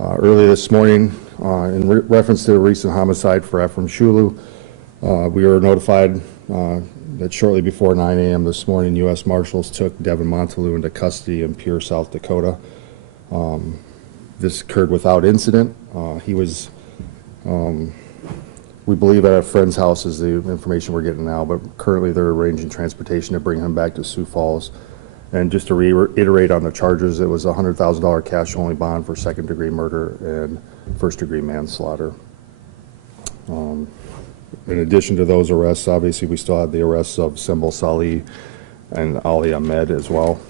Early this morning, in reference to a recent homicide for Ephraim Shulu, we were notified that shortly before 9 a.m. this morning, U.S. Marshals took Devin Montalou into custody in Pierre, South Dakota. This occurred without incident. He was, we believe, at a friend's house is the information we're getting now, but currently they're arranging transportation to bring him back to Sioux Falls. And just to reiterate on the charges, it was a $100,000 cash-only bond for second-degree murder and first-degree manslaughter. In addition to those arrests, obviously we still had the arrests of Symbol Salih and Ali Ahmed as well.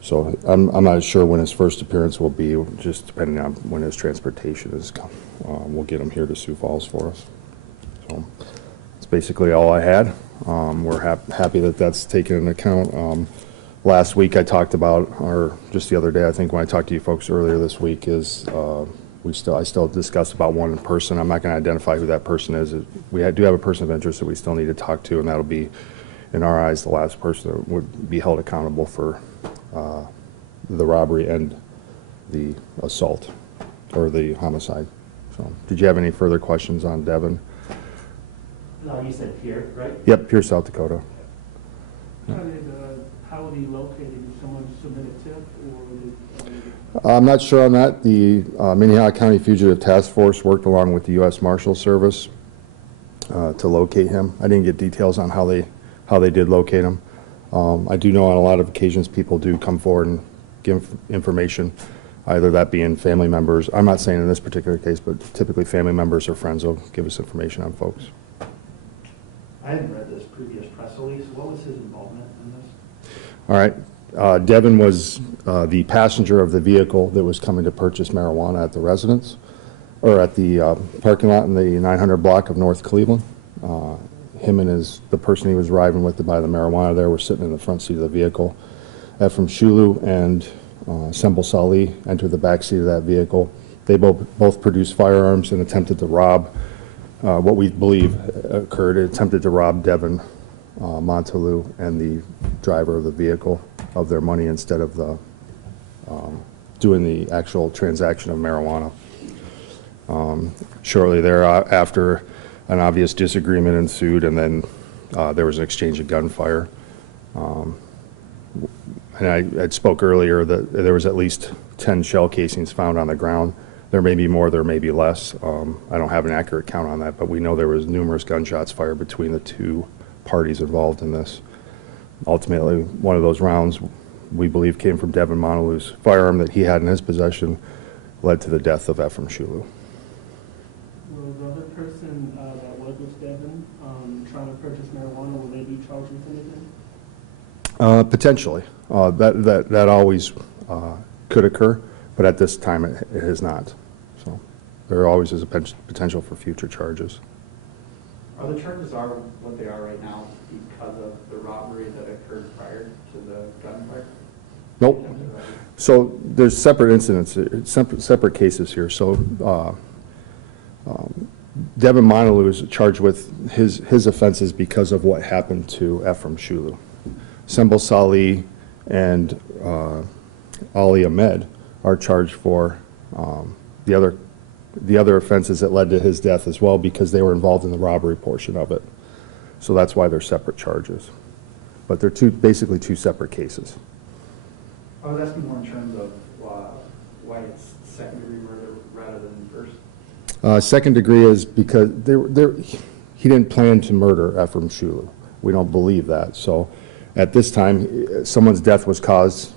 So I'm not sure when his first appearance will be, just depending on when his transportation is. We'll get him here to Sioux Falls for us. So that's basically all I had. We're happy that that's taken into account. Last week I talked about, or just the other day I think when I talked to you folks earlier this week, is I still discussed about one person. I'm not going to identify who that person is. We do have a person of interest that we still need to talk to, and that'll be, in our eyes, the last person that would be held accountable for the robbery and the assault or the homicide. So, did you have any further questions on Devin? No, you said Pierre, right? Yep, Pierre, South Dakota. How would he locate it? Did someone submit a tip, I'm not sure on that. The Minnehaha County Fugitive Task Force worked along with the U.S. Marshals Service to locate him. I didn't get details on how they did locate him. I do know on a lot of occasions people do come forward and give information, either that being family members. I'm not saying in this particular case, but typically family members or friends will give us information on folks. I hadn't read this previous press release. What was his involvement in this? All right. Devin was the passenger of the vehicle that was coming to purchase marijuana at the residence, or at the parking lot in the 900 block of North Cleveland. Him and the person he was driving with to buy the marijuana there were sitting in the front seat of the vehicle. Ephraim Shulu and Symbol Salih entered the back seat of that vehicle. They both produced firearms and attempted to rob. What we believe occurred, attempted to rob Devin Montalou and the driver of the vehicle of their money instead of doing the actual transaction of marijuana. Shortly thereafter, an obvious disagreement ensued, and then there was an exchange of gunfire. And I spoke earlier that there was at least 10 shell casings found on the ground. There may be more, there may be less. I don't have an accurate count on that, but we know there was numerous gunshots fired between the two parties involved in this. Ultimately, one of those rounds, we believe, came from Devin Montalou's firearm that he had in his possession, led to the death of Ephraim Shulu. Will the other person that was with Devin trying to purchase marijuana, will they be charged with anything? Potentially. That always could occur, but at this time it has not. So there always is a potential for future charges. Are the charges what they are right now because of the robbery that occurred prior to the gunfire? Nope. So there's separate incidents, separate cases here. So Devin Montalou is charged with his offenses because of what happened to Ephraim Shulu. Symbol Salih and Ali Ahmed are charged for the other offenses that led to his death as well, because they were involved in the robbery portion of it. So that's why they're separate charges. But they're basically two separate cases. I was asking more in terms of why it's second-degree murder rather than first. Second degree is because he didn't plan to murder Ephraim Shulu. We don't believe that. So at this time, someone's death was caused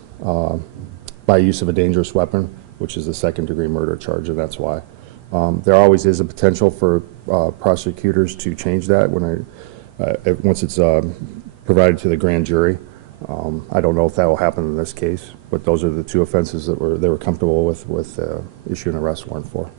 by use of a dangerous weapon, which is a second-degree murder charge, and that's why. There always is a potential for prosecutors to change that once it's provided to the grand jury. I don't know if that will happen in this case, but those are the two offenses that they were comfortable with issuing an arrest warrant for.